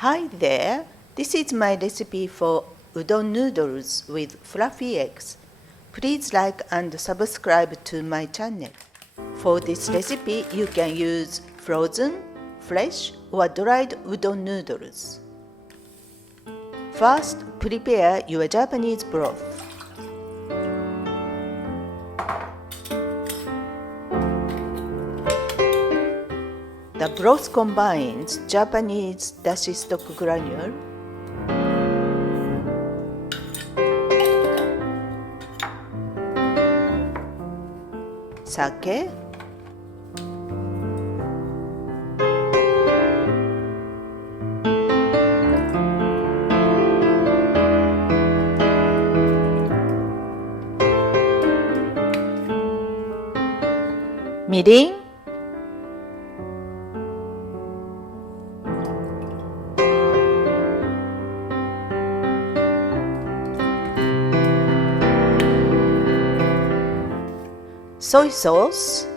Hi there, this is my recipe for udon noodles with fluffy eggs. Please like and subscribe to my channel. For this recipe, you can use frozen, fresh or dried udon noodles. First, prepare your Japanese broth. The broth combines Japanese dashi stock granule, sake, mirin, soy sauce,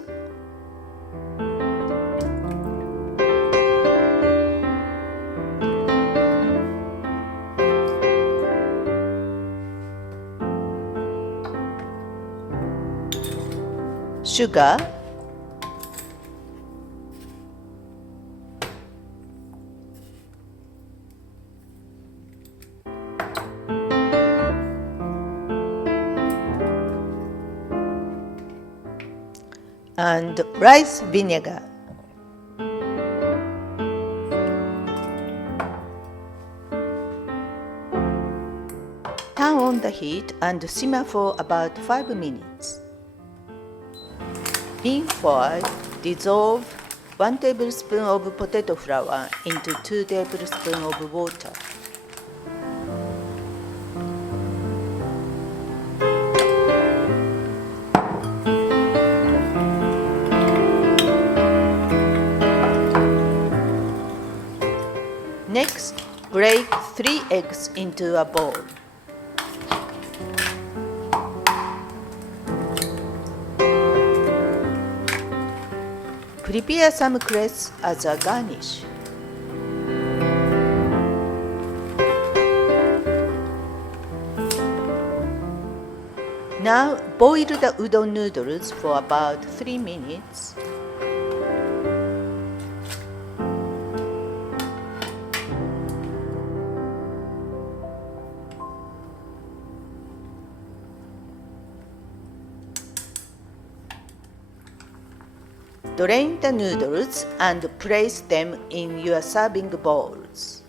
sugar, and rice vinegar. Turn on the heat and simmer for about 5 minutes. In foil, dissolve 1 tablespoon of potato flour into 2 tablespoons of water. Next, break 3 eggs into a bowl. Prepare some cress as a garnish. Now boil the udon noodles for about 3 minutes. Drain the noodles and place them in your serving bowls.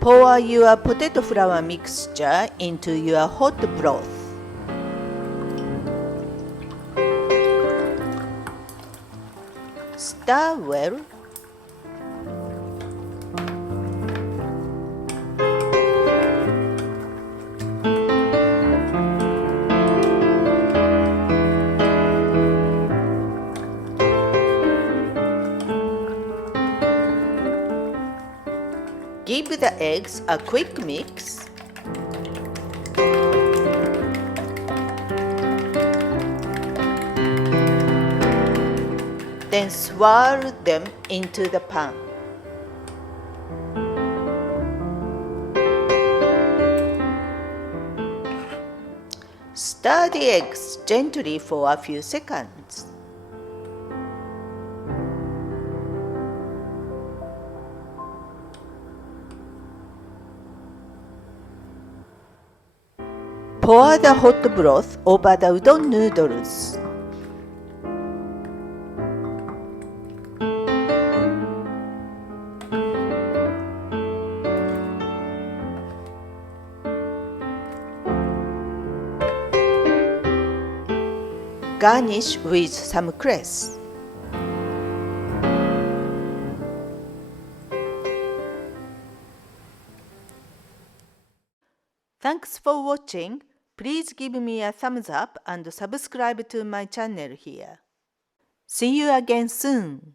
Pour your potato flour mixture into your hot broth. Stir well. Give the eggs a quick mix. Then swirl them into the pan. Stir the eggs gently for a few seconds. Pour the hot broth over the udon noodles. Garnish with some cress. Thanks for watching. Please give me a thumbs up and subscribe to my channel here. See you again soon.